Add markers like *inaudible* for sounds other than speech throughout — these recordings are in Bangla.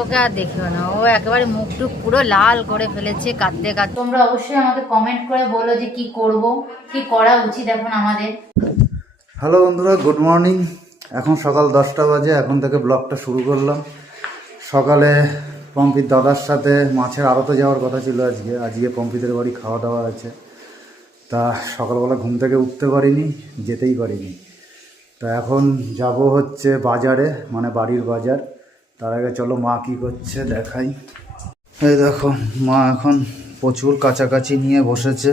ওকে আর দেখিও না। ও একেবারে মুখ টুক পুরো লাল করে ফেলেছে, কাঁদতে কাঁদতে। তোমরা অবশ্যই আমাকে কমেন্ট করে বলো যে কি করব, কি করা উচিত এখন আমাদের। হ্যালো বন্ধুরা গুড মর্নিং এখন সকাল দশটা বাজে, এখন থেকে ব্লগটা শুরু করলাম। সকালে পম্পির দাদার সাথে মাছের আড়তে যাওয়ার কথা ছিল আজকে। আজকে পম্পিদের বাড়ি খাওয়া দাওয়া আছে। তা সকালবেলা ঘুম থেকে উঠতে পারিনি, যেতেই পারিনি। তা এখন যাব হচ্ছে বাজারে মানে বাড়ির বাজার। তার আগে চলো মা কী করছে দেখাই। এই দেখো, মা এখন প্রচুর কাছাকাছি নিয়ে বসেছে।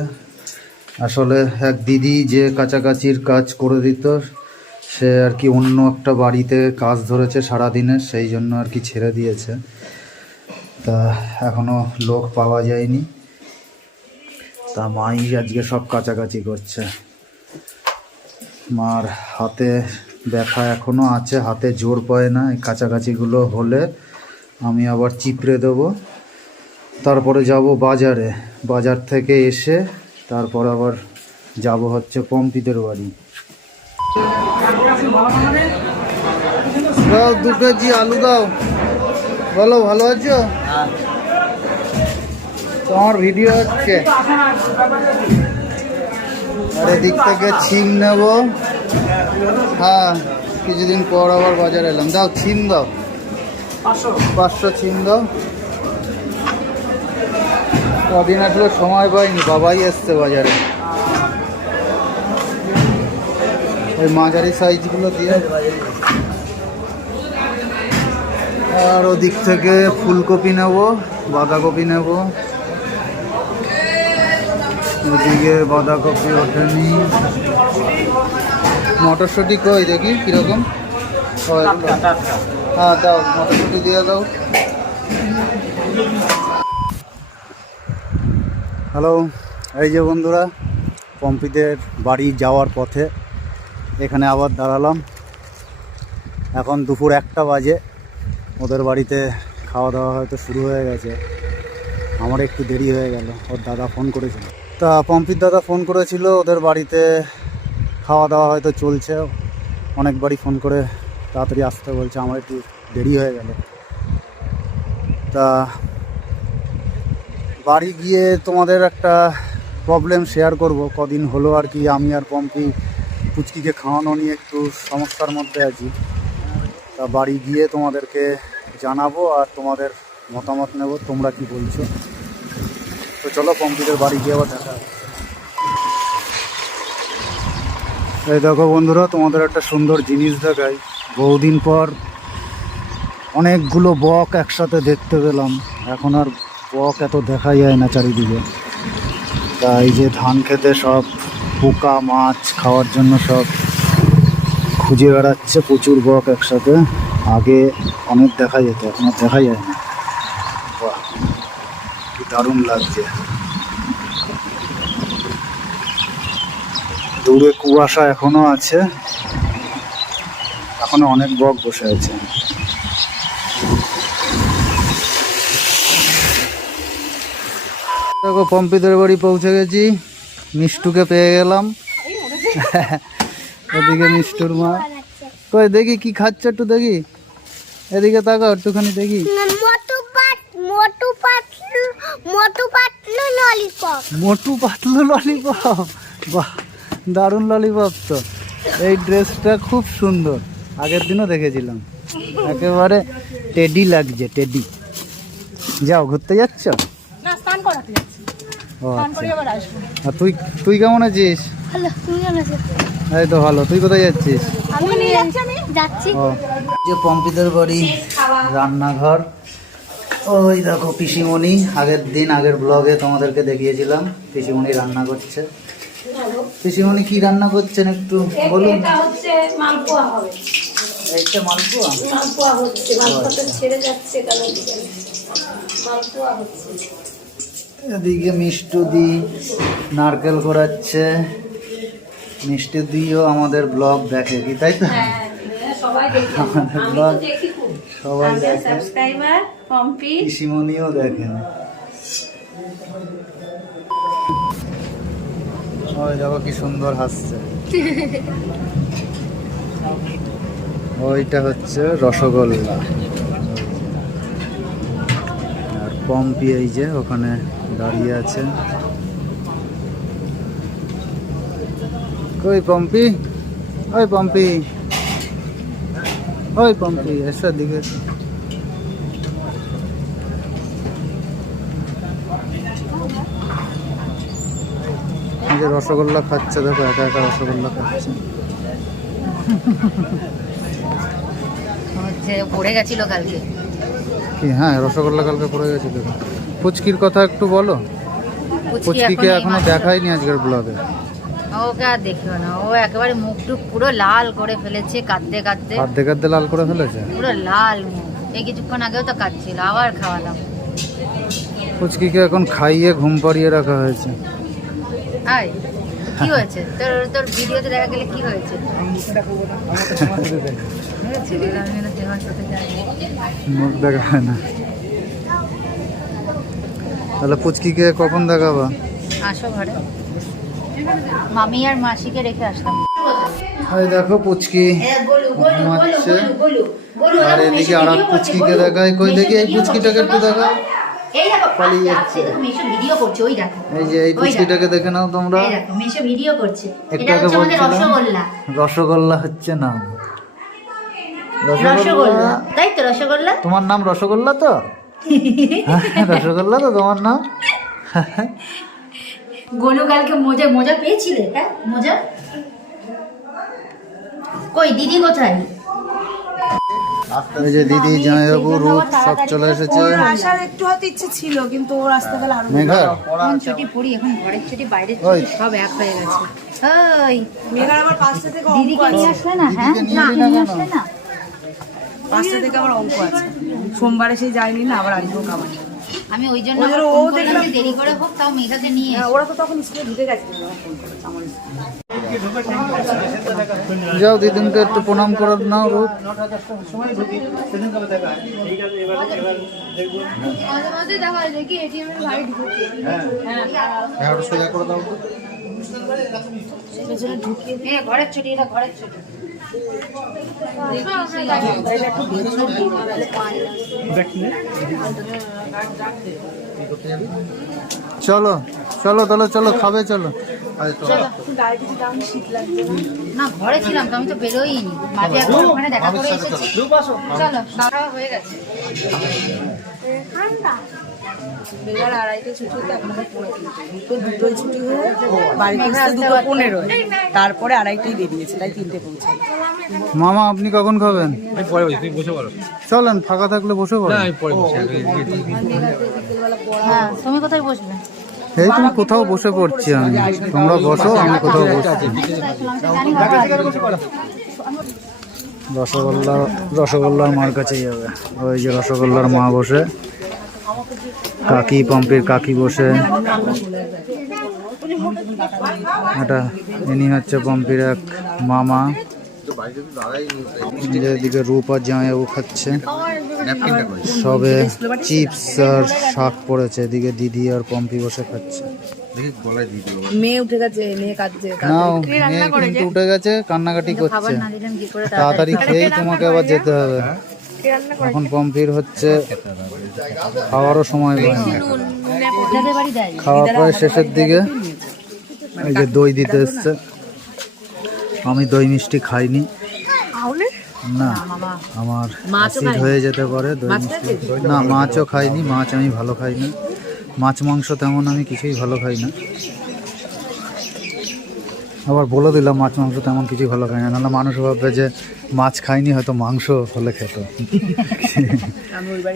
আসলে এক দিদি যে কাছাকাছির কাজ করে দিত, সে আর কি অন্য একটা বাড়িতে কাজ ধরেছে সারাদিনের সেই জন্য আর কি ছেড়ে দিয়েছে। তা এখনও লোক পাওয়া যায়নি। তা মাই আজকে সব কাছাকাছি করছে। মার হাতে ব্যথা এখনও আছে, হাতে জোর পায় না, এই কাছাকাছিগুলো হলে আমি আবার চিপড়ে দেবো। তারপরে যাব বাজারে। বাজার থেকে এসে তারপর আবার যাব হচ্ছে পম্পিদের বাড়ি। দু কেজি আলু দাও। বলো, ভালো আছো? তোমার ভিডিও হচ্ছে। আর এদিক থেকে ছিম নেব। হ্যাঁ কিছুদিন পর আবার বাজার এলাম। দাও ছিম দাও। পাঁচশো। ছিম দাও। কদিন আসলে সময় পাইনি বাবাই এসছে বাজারে। ওই মাঝারি সাইজগুলো দিয়ে। আর ওদিক থেকে ফুলকপি নেব বাঁধাকপি নেব। ওদিকে বাঁধাকপি ওঠেনি। মটরশুঁটি কই দেখি, কীরকম? হ্যাঁ দাও। মটরশুঁটি দিয়ে দাও। হ্যালো, এই যে বন্ধুরা, পম্পিদের বাড়ি যাওয়ার পথে এখানে আবার দাঁড়ালাম। এখন দুপুর একটা বাজে, ওদের বাড়িতে খাওয়া দাওয়া হয়তো শুরু হয়ে গেছে। আমার একটু দেরি হয়ে গেল, ওর দাদা ফোন করেছিল। তা পম্পির দাদা ফোন করেছিল ওদের বাড়িতে খাওয়া দাওয়া হয়তো চলছে অনেকবারই ফোন করে তাড়াতাড়ি আসতে বলছে, আমার একটু দেরি হয়ে গেল। তা বাড়ি গিয়ে তোমাদের একটা প্রবলেম শেয়ার করব। কদিন হলো আর কি আমি আর পম্পি পুচকিকে খাওয়ানো নিয়ে একটু সমস্যার মধ্যে আছি। তা বাড়ি গিয়ে তোমাদেরকে জানাব আর তোমাদের মতামত নেব, তোমরা কি বলছো? তো চলো পম্পিদের বাড়ি গিয়ে আবার দেখা হবে। এই দেখো বন্ধুরা, তোমাদের একটা সুন্দর জিনিস দেখাই। বহুদিন পর অনেকগুলো বক একসাথে দেখতে পেলাম। এখন আর বক এত দেখা যায় না চারিদিকে। তা এই যে ধান খেতে সব, পোকা, মাছ খাওয়ার জন্য সব খুঁজে বেড়াচ্ছে প্রচুর বক একসাথে। আগে অনেক দেখা যেত, এখন দেখা যায় না। দারুণ লাগছে। দূরে কুয়াশা এখনও আছে। এখনও অনেক বক বসে আছে। দেখো পম্পিদের বাড়ি পৌঁছে গেছি। মিষ্টুকে পেয়ে গেলাম। *laughs* ওদিকে মিষ্টুর মা। কই দেখি কি খাচ্ছ একটু দেখি। এদিকে তাকাও একটুখানি দেখি। মোটু পাট মোটু পাতলু মোটু পাতলু ললিপপ মোটু পাতলু ললিপপ বাহ। দারুণ ললিপপ তো। এই ড্রেসটা খুব সুন্দর। আগের দিনও দেখেছিলাম। একেবারে টেডি লাগছে টেডি যাও ঘুরতে যাচ্ছ? ও আচ্ছা। তুই তুই কেমন আছিস? এই তো ভালো। তুই কোথায় যাচ্ছিস? আমি নিয়ে যাচ্ছি আমি? যাচ্ছি। ও। যে পম্পিদের বাড়ি রান্নাঘর। ওই দেখো পিসিমণি। আগের দিন আগের ব্লগে তোমাদেরকে দেখিয়েছিলাম। পিসিমণি রান্না করছে। পিসিমণি কি রান্না করছেন একটু বলুন। এটা হচ্ছে মালপোয়া হবে। এইটা মালপোয়া? মালপোয়া হচ্ছে মালপোয়া ছেড়ে যাচ্ছে কেন মালপোয়া হচ্ছে। এদিকে মিষ্টু দি নারকেল করাচ্ছে মিষ্টি দিও আমাদের ব্লগ দেখে কি তাই তো? হ্যাঁ, সবাই দেখি। আমাদের আমি ব্লগ তো দেখি খুব। সবাই দেখে। সাবস্ক্রাইবার পম্পি। পিসিমণিও দেখেন। ওই দেখো কি সুন্দর হাসছে। ওইটা হচ্ছে রসগোল্লা। আর পম্পি এই যে ওখানে দাঁড়িয়ে আছে। কই পম্পি? ওই পম্পি। ওই পম্পি, এসো দিকে যে রসগোল্লা খাচ্ছে দেখো একা একা রসগোল্লা খাচ্ছে। পড়ে গেছিল কালকে। কি হ্যাঁ রসগোল্লা কালকে পড়ে গেছিল। পুচকির কথা একটু বলো। পুচকিকে এখনও দেখাইনি আজকের ব্লগে ওকে আর দেখিও না ও একেবারে মুখ টুক পুরো লাল করে ফেলেছে কাঁদতে কাঁদতে। কাঁদতে কাঁদতে লাল করে ফেলেছে? পুরো লাল এই কিছুক্ষণ আগেও তো কাঁদছিল আবার খাওয়ালাম। পুচকিকে এখন খাইয়ে ঘুম পাড়িয়ে রাখা হয়েছে। আয় কি হয়েছে? তোর তোর ভিডিওতে দেখা গেলে কি হয়েছে। মুখ দেখা হয় না। তাহলে পুচকিকে কখন দেখাবা? আসো ঘরে। মামি আর মাসিকে রেখে আসলাম। এই দেখো পুচকি ঘুমাচ্ছে আর এদিকে আর এক পুচকিকে দেখায়। কই দেখি এই পুচকিটাকে একটু দেখা এই দেখো পালিয়ে যাচ্ছে। দেখো মেশো ভিডিও করছে ওই দেখো। এই যে এই পুচকিটাকে দেখে। নাও তোমরা। এই দেখো মেশো ভিডিও করছে। এটা হচ্ছে আমাদের রসগোল্লা। রসগোল্লা হচ্ছে নাম রসগোল্লা রসগোল্লা। তাই তো রসগোল্লা? তোমার নাম রসগোল্লা তো? হ্যাঁ, রসগোল্লা তো তোমার নাম? গোলু কালকে মোজা মোজা পেয়েছিলে? হ্যাঁ মোজা? কই দিদি কোথায়? এই যে দিদি জামাইবাবু রূপ সব চলে এসেছে। আসার একটু হয়তো ইচ্ছে ছিল কিন্তু ও আসতে গেলে আরও মেঘা এখন ছুটি পড়ি এখন ঘরের ছুটি বাইরের ছুটি সব এক হয়ে গেছে। ওই। মেঘার আবার পাঁচটা থেকে অঙ্ক দিদিকে নিয়ে আছে। আসলে না হ্যাঁ? না, নিয়ে? আসলে না। পাঁচটা থেকে আবার অঙ্ক আছে। সোমবারে সেই যায়নি না আবার আজকেও কামাই। আমি ওই জন্য ও দেখলাম দেরি করে হোক তাও মেঘাকে নিয়ে হ্যাঁ, ওরা তো তখন স্কুলে ঢুকে গেছে আমার যাও দিদিনকে একটু প্রণাম করে নাও রূপ। ঘরের ছুটি এটা ঘরের ছুটি। চলো চলো তাহলে চলো খাবে চলো। গায়ে কিছু দাম শীত লাগছে না। না ঘরে ছিলাম তো আমি তো বেরোইনি। মাঝে একবার ওখানে দেখা করে এসেছি। চলো। খাওয়া হয়ে গেছে। মেঘার আড়াইটে ছুটি হতে এখন আমার পৌনে তিনটে দুটো দুটোই ছুটি হয়ে বাড়িতে মেঘা আসতে আসতে দুটো পনেরো। তারপরে আড়াইটেই বেরিয়েছে তাই তিনটে পৌঁছে। মামা আপনি কখন খাবেন? আমি পরে বসে তুমি বসে পড়ো। চলেন ফাঁকা থাকলে বসে পড়ো না আমি পরে বসে আগে হ্যাঁ তুমি কোথায় বসবে? এই তুমি কোথাও বসে পড়ছি আমি। তোমরা বসো, আমি কোথাও বসছি। রসগোল্লা, রসগোল্লার মার কাছে যাবে। ওই যে রসগোল্লার মা বসে। কাকি, পম্পির কাকি বসে। এটা ইনি হচ্ছে পম্পির এক মামা। এদিকে রূপ আর জামাইবাবু খাচ্ছে। সবে চিপস আর শাক পড়েছে এদিকে দিদি আর পম্পি বসে খাচ্ছে। মেয়ে উঠে গেছে মেয়ে কাঁদছে নাও মেয়ে কিন্তু উঠে গেছে কান্নাকাটি করছে। না দিলেন কি করে তাড়াতাড়ি খেয়েই তোমাকে আবার যেতে হবে। এখন পম্পির হচ্ছে খাওয়ারও সময় পায় না। যাদের বাড়ি খাওয়া প্রায় শেষের দিকে। এই যে দই দিতে এসছে। আমি দই মিষ্টি খাইনি। না আমার অ্যাসিড হয়ে যেতে পারে দই মিষ্টি না মাছও খাইনি মাছ আমি ভালো খাই না মাছ মাংস তেমন আমি কিছুই ভালো খাই না আবার বলে দিলাম মাছ মাংস তেমন কিছুই ভালো খাই না নাহলে মানুষ ভাববে যে মাছ খাইনি হয়তো মাংস হলে খেত।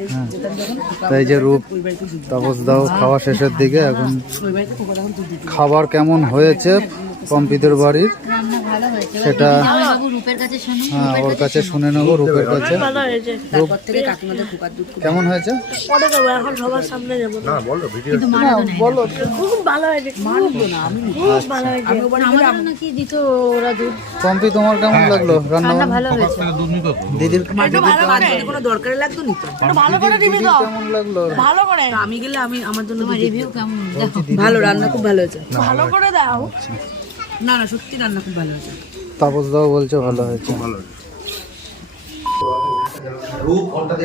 হ্যাঁ। তাই যে রূপ তাপস দাও খাওয়া শেষের দিকে এখন খাবার কেমন হয়েছে পম্পিদের বাড়ির? সেটা হ্যাঁ ওর কাছে শুনে। নেব রূপের কাছে। কেমন হয়েছে? পম্পি তোমার কেমন লাগল? রান্না ভালো হয়েছে। দুধ নিত দিদির কোনো দরকারে লাগতো দিদির কেমন লাগল? তা আমি গেলে আমি আমার জন্য রিভিউ কেমন? ভালো রান্না খুব ভালো হয়েছে। ভালো করে দাও। না না সত্যি রান্না খুব ভালো হয়েছে। তাপস দাও বলছে ভালো হয়েছে। ফোনটা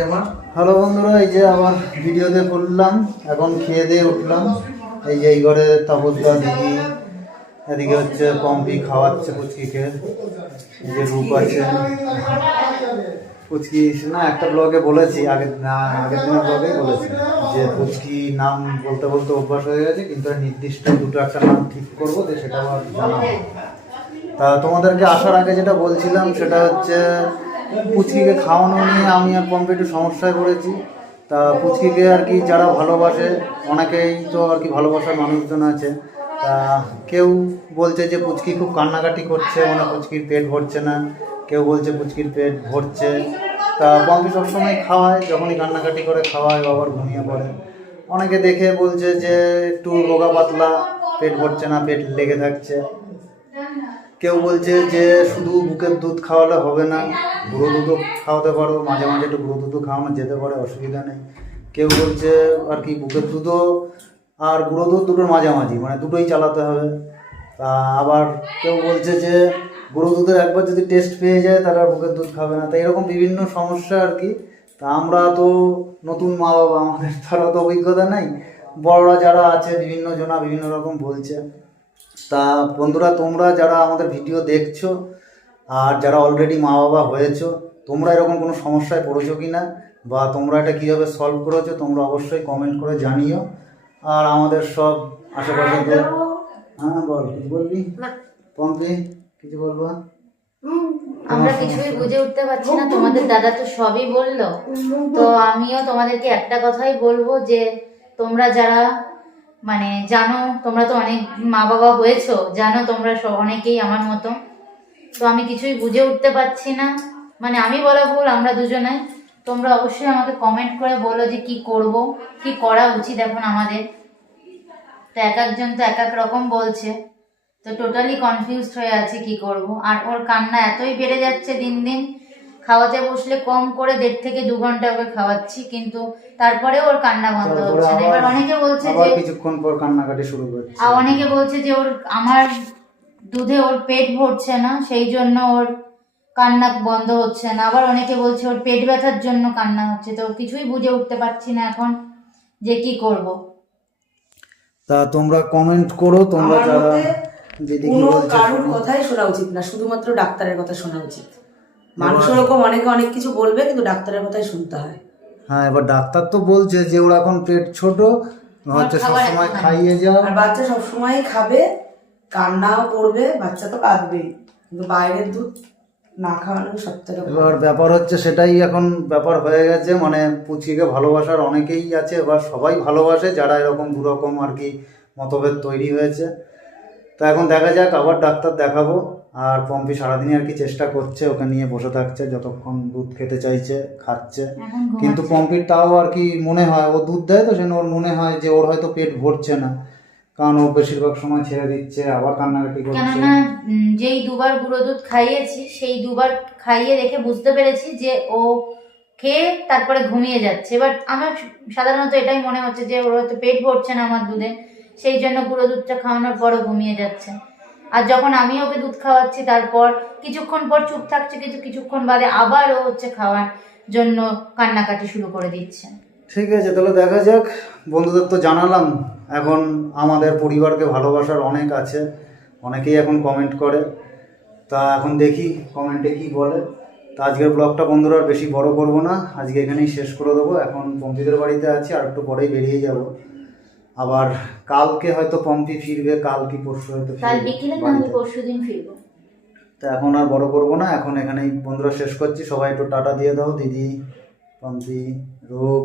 হ্যালো বন্ধুরা এই যে আবার ভিডিওতে করলাম এখন খেয়ে দিয়ে উঠলাম। এই যে এই ঘরে তাপসদা দিদি এদিকে হচ্ছে পম্পি খাওয়াচ্ছে পুচকিকে। এই যে রূপ আছে। পুচকি, না, একটা ব্লগে বলেছি, আগের আগের দিনের ব্লগেই বলেছি, যে পুচকি নাম বলতে বলতে অভ্যাস হয়ে গেছে, কিন্তু নির্দিষ্ট দুটো একটা নাম ঠিক করব, যে সেটা আমার জানা তা তোমাদেরকে আসার আগে যেটা বলছিলাম, সেটা হচ্ছে পুচকিকে খাওয়ানো নিয়ে আমি আর পম্পে একটু সমস্যায় পড়েছি। তা পুচকিকে আর কি যারা ভালোবাসে, অনেকেই তো আর কি ভালোবাসার মানুষজন আছে। তা কেউ বলছে যে পুচকি খুব কান্নাকাটি করছে মানে পুচকির পেট ভরছে না। কেউ বলছে পুচকির পেট ভরছে। তা পম্পি সবসময় খাওয়ায়, যখনই কান্নাকাটি করে খাওয়ায়, বাবার ঘুমিয়ে পড়ে। অনেকে দেখে বলছে যে একটু রোগা পাতলা, পেট ভরছে না, পেট লেগে থাকছে। কেউ বলছে যে শুধু বুকের দুধ খাওয়ালে হবে না, গুঁড়ো দুধও খাওয়াতে পারো, মাঝে মাঝে একটু গুঁড়ো দুধও খাওয়ানো যেতে পারে, অসুবিধা নেই। কেউ বলছে আর কি, বুকের দুধও আর গুঁড়ো দুধ দুটোর মাঝামাঝি মানে দুটোই চালাতে হবে। তা আবার কেউ বলছে যে গরু দুধের একবার যদি টেস্ট পেয়ে যায় আর বুকের দুধ খাবে না। তাই এরকম বিভিন্ন সমস্যা আর কি। তা আমরা তো নতুন মা বাবা, আমাদের তার অত অভিজ্ঞতা নেই। বড়রা যারা আছে, বিভিন্ন জনা বিভিন্ন রকম বলছে। তা বন্ধুরা, তোমরা যারা আমাদের ভিডিও দেখছ আর যারা অলরেডি মা বাবা হয়েছো, তোমরা এরকম কোনো সমস্যায় পড়েছো কি না বা তোমরা এটা কীভাবে সলভ করেছ, তোমরা অবশ্যই কমেন্ট করে জানিও। আর আমাদের সব আশেপাশে হ্যাঁ বল কিছু বলবি? পম্পি কিছু বলব? আমরা কিছুই বুঝে উঠতে পারছি না তোমাদের দাদা তো সবই বলল। তো আমিও তোমাদেরকে একটা কথাই বলব যে তোমরা যারা মানে জানো তোমরা তো অনেক মা বাবা হয়েছো জানো তোমরা অনেকেই আমার মতো। তো আমি কিছুই বুঝে উঠতে পারছি না। মানে আমি বলা ভুল আমরা দুজনে। তোমরা অবশ্যই আমাকে কমেন্ট করে বলো যে কি করব কি করা উচিত এখন আমাদের। তো এক একজন তো এক এক রকম বলছে। তো টোটালি কনফিউজড হয়ে আছে কি করব। আর ওর কান্না এতই বেড়ে যাচ্ছে দিন দিন খাওয়াতে বসলে কম করে দেড় থেকে দু ঘণ্টা ওকে খাওয়াচ্ছি কিন্তু তারপরে ওর কান্না বন্ধ হচ্ছে না। এবার অনেকে বলছে যে কিছুক্ষণ পর কান্নাকাটি শুরু করছে। আর অনেকে বলছে যে ওর আমার দুধে ওর পেট ভরছে না সেই জন্য ওর কান্না বন্ধ হচ্ছে না। আবার অনেকে বলছে ওর পেট ব্যথার জন্য কান্না হচ্ছে। তো কিছুই বুঝে উঠতে পারছি না এখন যে কি করব। তা তোমরা কমেন্ট করো তোমরা যারা মতে দিদি কি কোনো বলছে কারোর কথাই শোনা উচিত না শুধুমাত্র ডাক্তারের কথা শোনা উচিত। মানুষ ওরকম অনেকে অনেক কিছু বলবে কিন্তু ডাক্তারের কথাই শুনতে হয়। হ্যাঁ এবার ডাক্তার তো বলছে যে ওর এখন পেট ছোট হচ্ছে সবসময় খাইয়ে যাও। আর বাচ্চা সবসময় খাবে কান্নাও করবে বাচ্চা তো কাঁদবেই। কিন্তু বাইরের দুধ না খাওয়ানো সব থেকে। এবার ব্যাপার হচ্ছে সেটাই এখন ব্যাপার হয়ে গেছে মানে পুচিকে ভালোবাসার অনেকেই আছে এবার সবাই ভালোবাসে যারা এরকম দু রকম আর কি মতভেদ তৈরি হয়েছে। তো এখন দেখা যাক আবার ডাক্তার দেখাবো আর পম্পি সারাদিনই আর কি চেষ্টা করছে ওকে নিয়ে বসে থাকছে যতক্ষণ দুধ খেতে চাইছে খাচ্ছে। কিন্তু পম্পির তাও আর কি মনে হয় ও দুধ দেয় তো সেজন্য ওর মনে হয় যে ওর হয়তো পেট ভরছে না। কারণ ও বেশিরভাগ সময় ছেড়ে দিচ্ছে, আবার কান্নাকাটি করছে। কেননা যেই দুবার গুঁড়ো দুধ খাইয়েছি, সেই দুবার খাইয়ে দেখে বুঝতে পেরেছি যে ও খেয়ে তারপরে ঘুমিয়ে যাচ্ছে। এবার আমার সাধারণত এটাই মনে হচ্ছে যে, ওর হয়তো পেট ভরছে না আমার দুধে, সেই জন্য গুঁড়ো দুধটা খাওয়ানোর পরও ঘুমিয়ে যাচ্ছে। আর যখন আমি ওকে দুধ খাওয়াচ্ছি, তারপর কিছুক্ষণ পর চুপ থাকছে কিছু কিছুক্ষণ বাদে আবার ও হচ্ছে খাওয়ার জন্য কান্নাকাটি শুরু করে দিচ্ছে। ঠিক আছে তাহলে দেখা যাক। বন্ধুদের তো জানালাম এখন আমাদের পরিবারকে ভালোবাসার অনেক আছে অনেকেই এখন কমেন্ট করে। তা এখন দেখি কমেন্টে কি বলে। তা আজকের ব্লগটা বন্ধুরা আর বেশি বড় করব না আজকে এখানেই শেষ করে দেবো। এখন পম্পিদের বাড়িতে আছি আর একটু পরেই বেরিয়ে যাব। আবার কালকে হয়তো পম্পি ফিরবে কাল কি পরশু হয়তো ফিরবে। তা এখন আর বড় করব না এখন এখানেই বন্ধুরা শেষ করছি। সবাই একটু টাটা দিয়ে দাও দিদি পম্পি রূপ।